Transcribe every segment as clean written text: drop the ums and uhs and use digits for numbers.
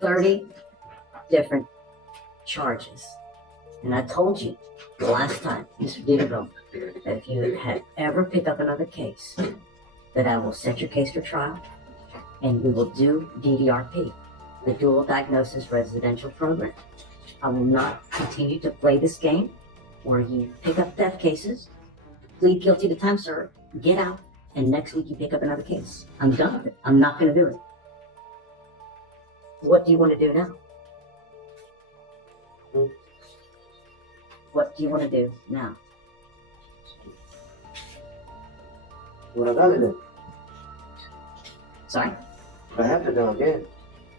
30 different charges. And I told you the last time, Mr. Dieterville, that if you had ever picked up another case, that I will set your case for trial and we will do DDRP, the Dual Diagnosis Residential Program. I will not continue to play this game where you pick up theft cases, plead guilty to time served, get out, and next week you pick up another case. I'm done with it. I'm not going to do it. What do you want to do now? What do you want to do now? What I gotta do? Sorry? I have to do again.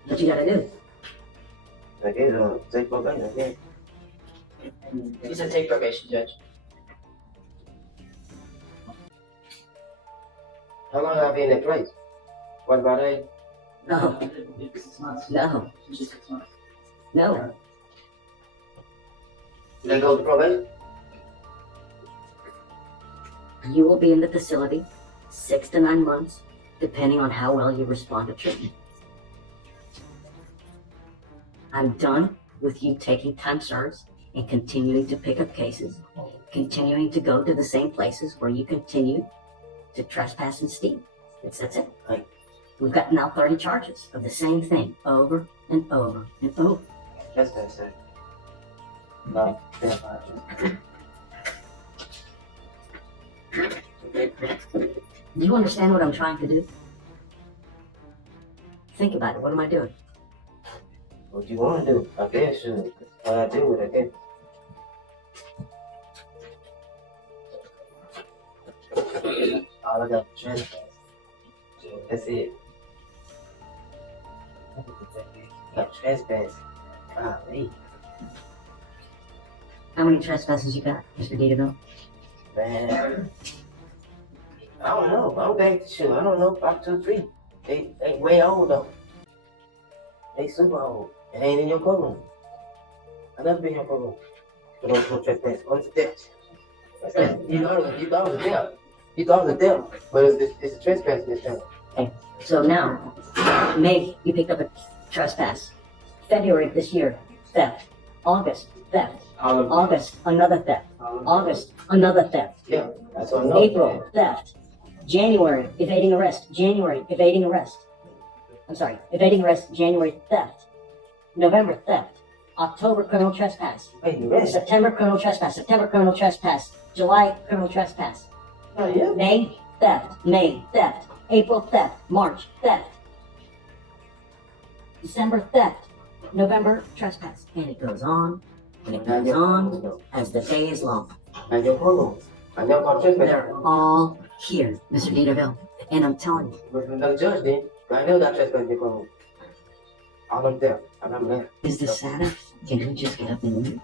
What you got to do? Again, take probation again. You said take probation, Judge. How long have I been in place? What about age? No, 6 months. no, Just 6 months. no. Did I go to probation? You will be in the facility 6 to 9 months, depending on how well you respond to treatment. I'm done with you taking time serves and continuing to pick up cases, continuing to go to the same places where you continue to trespass and steal. That's it. Like, we've got now 30 charges of the same thing over and over and over. That's that, sir. No, Do you understand what I'm trying to do? Think about it. What am I doing? what you want to do? I guess you. What I do with it again. All I got is trespass. That's it. Got trespass. Golly. How many trespasses you got, Mr. Dieterville? Man. I don't know. I don't think shit. I don't know. About 2, 3. They way old though. They super old. It ain't in your courtroom. I never been in your courtroom. You don't no trespass. On the steps. You thought it was them. You thought it was them. But it's a trespass this time. Okay. So now, May, you picked up a trespass. February this year, theft. August, theft. August, another theft. August, another theft. Yeah, that's what I know. April, theft. January, evading arrest. January, evading arrest. I'm sorry, evading arrest. January, theft. November, theft. October, criminal trespass. Hey, you ready? September, criminal trespass. September, criminal trespass. July, criminal trespass. Oh, yeah. May, theft. May, theft. April, theft. March, theft. December, theft. November, trespass. And it goes on, and it goes on as the day is long. And your courtroom. I never got trespass. They're all here, Mr. Dieterville. And I'm telling you, But the judge did. I never got trespass in your courtroom. All of them. I remember that. is this Saturday? Can we just get up and leave?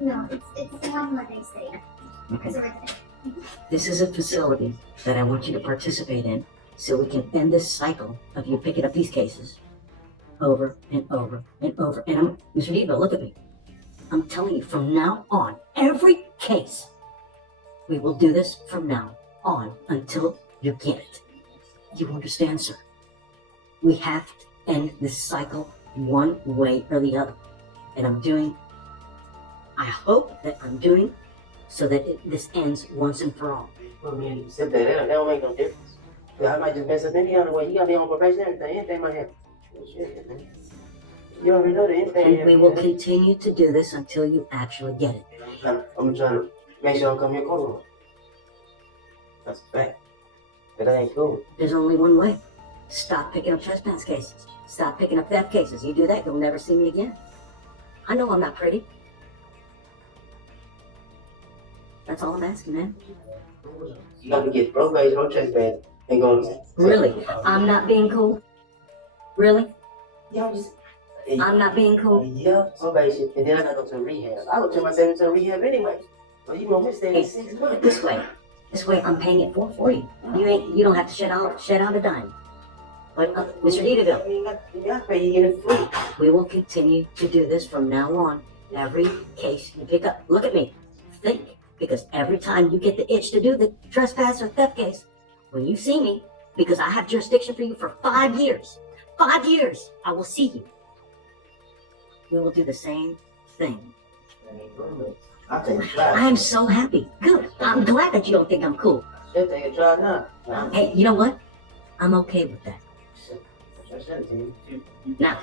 No, it's the one where they say Okay. it's right there. This is a facility that I want you to participate in so we can end this cycle of you picking up these cases over and over and over. And Mr. Dieterville, look at me. I'm telling you, from now on, every case, we will do this from now on until you get it. You understand, sir? We have to end this cycle one way or the other. And I hope that I'm doing so that this ends once and for all. Well, man, except that don't make no difference. I might just mess up any other way. You gotta be on probation, anything might happen. Shit, man. You already know that anything. And we will continue to do this until you actually get it. I'm trying to make sure I come here courtroom. That's a fact. But that ain't cool. There's only one way. Stop picking up trespass cases. Stop picking up theft cases. You do that, you'll never see me again. I know I'm not pretty. That's all I'm asking, man. You gotta get probation on trespass and go. Really? I'm not being cool? Really? Yeah, just. I'm not being cool? Yeah, probation, and then I gotta go to rehab. I go turn myself into rehab anyway. So you gonna miss that in 6 months. This way. This way, I'm paying it for you. You don't have to shed out a dime. But, Mr. Dieterville, You gotta pay, you get it free. we will continue to do this from now on. Every case you pick up, look at me, think, because every time you get the itch to do the trespass or theft case, when you see me, because I have jurisdiction for you for 5 years, I will see you. we will do the same thing. I'll take a try. I am so happy. Good. I'm glad that you don't think I'm cool. Should take a try now. Hey, you know what? I'm okay with that. Now,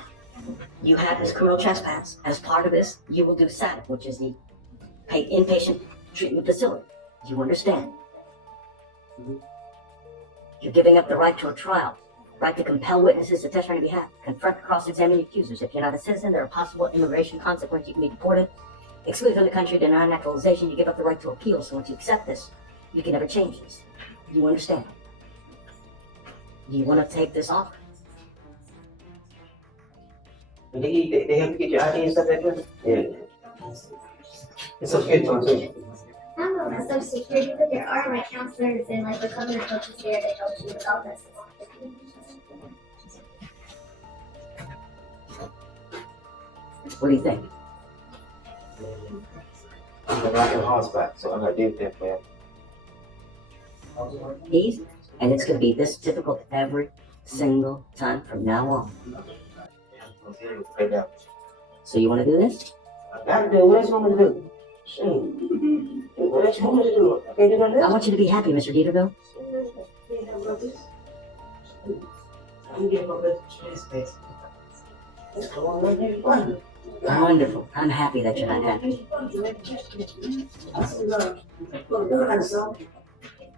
you have this criminal trespass. As part of this, you will do SAT, which is the inpatient treatment facility. Do you understand? You're giving up the right to a trial, right to compel witnesses to testify on your behalf, confront and cross-examine accusers. If you're not a citizen, there are possible immigration consequences. You can be deported, excluded from the country, denied naturalization. You give up the right to appeal. So once you accept this, you can never change this. Do you understand? Do you want to take this offer? They have to get your ID and stuff like that? Yeah. It's so good to too. I don't know about Social Security, but there are like counselors and like recovery coaches there that help you with all that stuff. What do you think? I'm a rock and hard spot, so I'm gonna do that for you. Easy. And it's going to be this difficult every single time from now on. So you want to do this? I gotta do it. What else you want me to do? Shoot. What else you want me to do? I can't do nothing I else. want you to be happy, Mr. Dieterville. I'm getting my best space. Let's go on, let me run. Wonderful. I'm happy that you're not happy.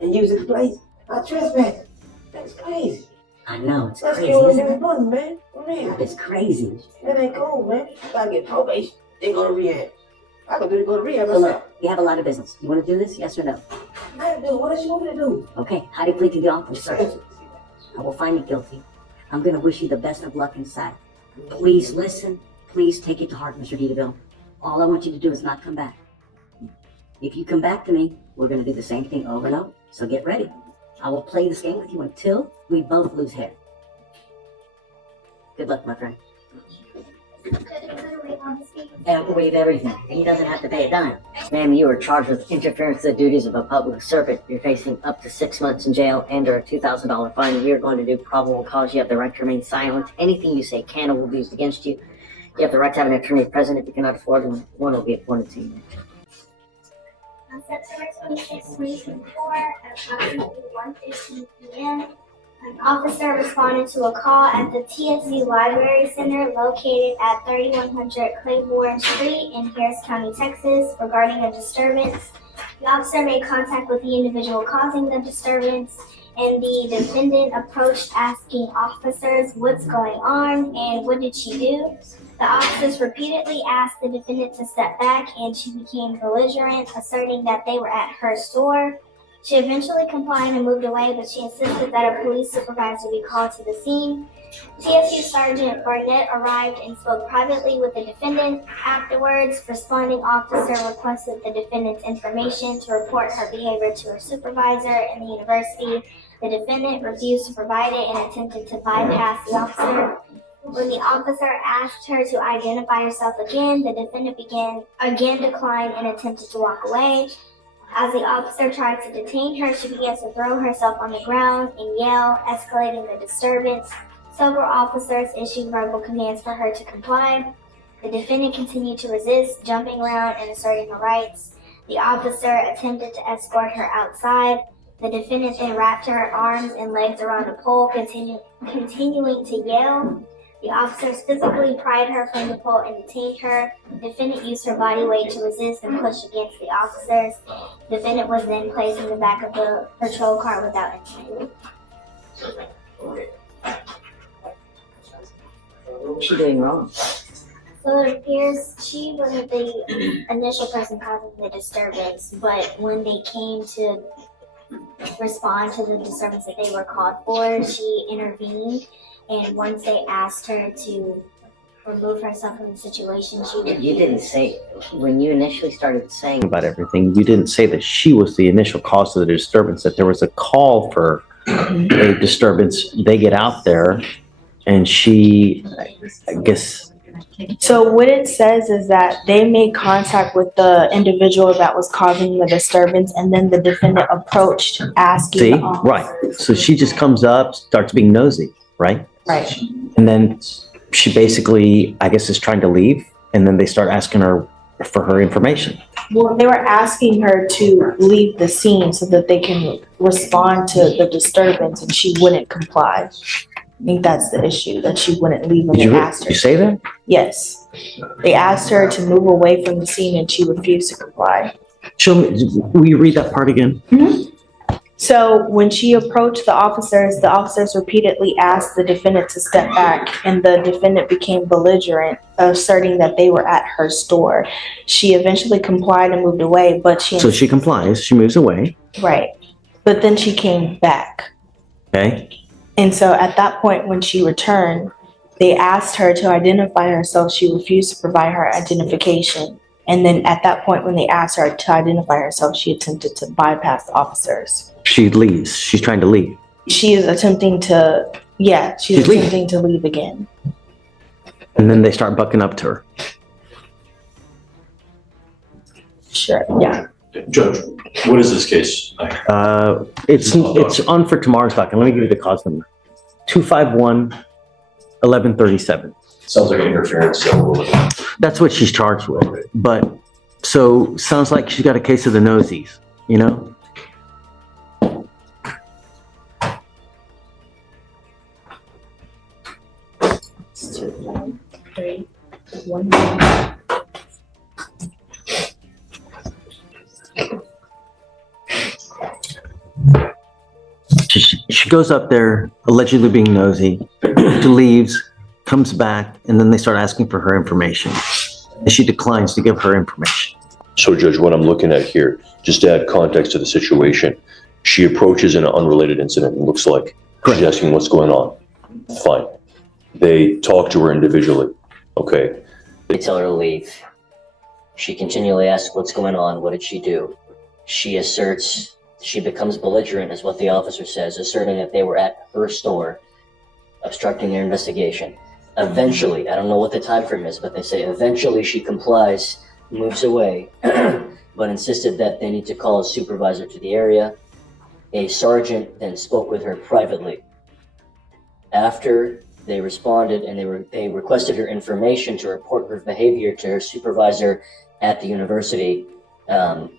And use it to place. I trespass. That's crazy. I know, it's Let's crazy, kill isn't every it? month, man. For real. It's crazy. That ain't cool, man. Gotta get probation. They go to rehab. I can do to go to rehab So myself. look, you have a lot of business. You want to do this, yes or no? I gotta do what else you want me to do? Okay, how do you plead to the officer? I will find you guilty. I'm going to wish you the best of luck inside. Please listen. Please take it to heart, Mr. Dieterville. All I want you to do is not come back. If you come back to me, we're going to do the same thing over and over. So get ready. I will play this game with you until we both lose hair. Good luck, my friend. And waive everything. He doesn't have to pay a dime. Ma'am, you are charged with interference with the duties of a public servant. You're facing up to 6 months in jail and or a $2,000 fine. We are going to do probable cause. You have the right to remain silent. Anything you say can or will be used against you. You have the right to have an attorney present. If you cannot afford one will be appointed to you. On September 26, 2024, at approximately 1:15 p.m., an officer responded to a call at the TSU Library Center located at 3100 Claiborne Street in Harris County, Texas, regarding a disturbance. The officer made contact with the individual causing the disturbance, and the defendant approached asking officers what's going on and what did she do. The officers repeatedly asked the defendant to step back, and she became belligerent, asserting that they were at her store. She eventually complied and moved away, but she insisted that a police supervisor be called to the scene. TSU Sergeant Barnett arrived and spoke privately with the defendant. Afterwards, responding officer requested the defendant's information to report her behavior to her supervisor in the university. The defendant refused to provide it and attempted to bypass the officer. When the officer asked her to identify herself again, the defendant declined and attempted to walk away. As the officer tried to detain her, she began to throw herself on the ground and yell, escalating the disturbance. Several officers issued verbal commands for her to comply. The defendant continued to resist, jumping around and asserting her rights. The officer attempted to escort her outside. The defendant then wrapped her arms and legs around a pole, continuing to yell. The officers physically pried her from the pole and detained her. The defendant used her body weight to resist and push against the officers. The defendant was then placed in the back of the patrol car without incident. What's she doing wrong? So it appears she wasn't the initial person causing the disturbance, but when they came to respond to the disturbance that they were called for, she intervened. And once they asked her to remove herself from the situation, she You didn't say, when you initially started saying about everything, you didn't say that she was the initial cause of the disturbance, that there was a call for a disturbance. They get out there and she, I guess. So what it says is that they made contact with the individual that was causing the disturbance, and then the defendant approached asking. See, the officer. right. So she just comes up, starts being nosy, right? Right. And then she basically, I guess, is trying to leave and then they start asking her for her information. Well, they were asking her to leave the scene so that they can respond to the disturbance, and she wouldn't comply. I think that's the issue, that she wouldn't leave when Did they asked her. you say that? Yes. They asked her to move away from the scene and she refused to comply. Show me, will you read that part again? So when she approached the officers repeatedly asked the defendant to step back, and the defendant became belligerent, asserting that they were at her store. She eventually complied and moved away, but So she complies, she moves away, right. But then she came back. okay? And so at that point, when she returned, they asked her to identify herself. She refused to provide her identification. And then at that point, when they asked her to identify herself, she attempted to bypass the officers. She leaves, she's trying to leave. She is attempting to, she's leaving. attempting to leave again. And then they start bucking up to her. Sure, yeah. Judge, what is this case? It's on for tomorrow's docket. Let me give you the cause number. 251-1137. Sounds like an interference, so That's what she's charged with. But, so, sounds like she's got a case of the nosies, you know? It's 2, 3, 1. She goes up there, allegedly being nosy, she leaves, comes back, and then they start asking for her information. And she declines to give her information. So Judge, what I'm looking at here, just to add context to the situation, she approaches an unrelated incident, it looks like. Correct. She's asking what's going on. Fine. They talk to her individually. Okay. They tell her to leave. She continually asks what's going on, what did she do? She asserts, she becomes belligerent is what the officer says, asserting that they were at her store, obstructing their investigation. Eventually, I don't know what the time frame is, but they say eventually she complies, moves away, but insisted that they need to call a supervisor to the area. A sergeant then spoke with her privately. After they responded and they requested her information to report her behavior to her supervisor at the university, and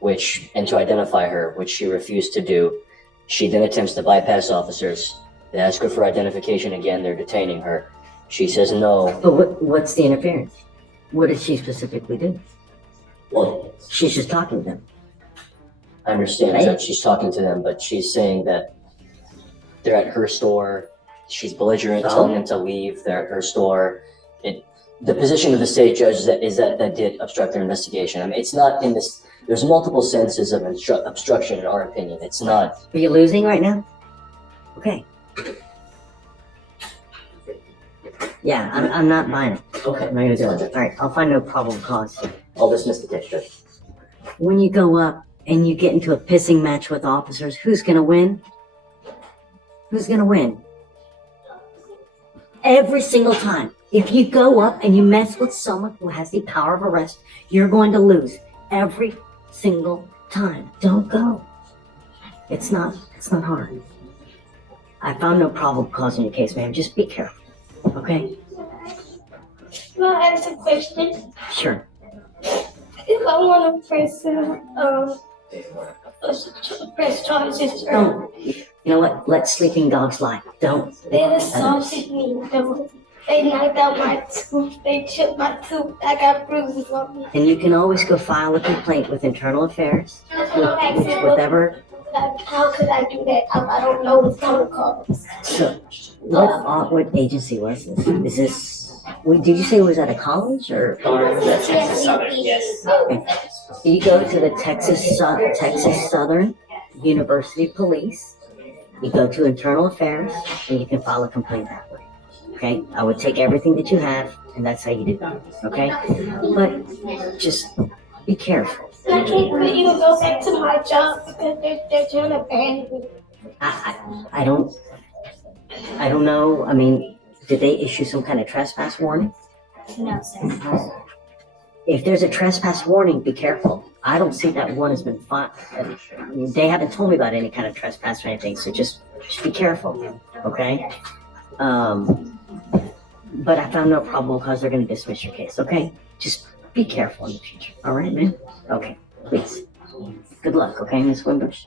to identify her, which she refused to do. She then attempts to bypass officers. They ask her for identification again, they're detaining her. She says no. But what's the interference? What did she specifically do? Well, She's just talking to them. I understand Right. that she's talking to them, but she's saying that they're at her store. She's belligerent, telling them to leave. They're at her store. The position of the state judge is that did obstruct their investigation. I mean, it's not in this. There's multiple senses of obstruction in our opinion. It's not. Are you losing right now? Okay. Yeah, I'm not buying it. Okay. I'm not gonna do it. All right, I'll find no probable cause. I'll dismiss the case, Judge. When you go up and you get into a pissing match with officers, who's gonna win? Who's gonna win? Every single time. If you go up and you mess with someone who has the power of arrest, you're going to lose every single time. Don't go. It's not hard. I found no probable cause in your case, ma'am. Just be careful. Okay? Can I ask a question? Sure. If I want to press charges, Don't. You know what? Let sleeping dogs lie. Don't. they assaulted me. They knocked out my tooth. They chipped my tooth. I got bruises on me. And you can always go file a complaint with Internal Affairs. That's what I'm asking. Whatever. How could I do that? I don't know the protocols. So, what agency was this? Is this? Did you say it was at a college or? Yes. You go to the Texas Southern University Police. You go to Internal Affairs, and you can file a complaint that way. Okay, I would take everything that you have, and that's how you do it. Okay, but just be careful. I can't even go back to my job because they're trying to ban me. I don't know. I mean, did they issue some kind of trespass warning? No, sir. If there's a trespass warning, be careful. I don't see that one has been filed. They haven't told me about any kind of trespass or anything, so just be careful, okay? but I found no probable cause. They're going to dismiss your case, okay? Just be careful in the future, all right, man? Okay, please. Good luck, okay, Miss Wimbush?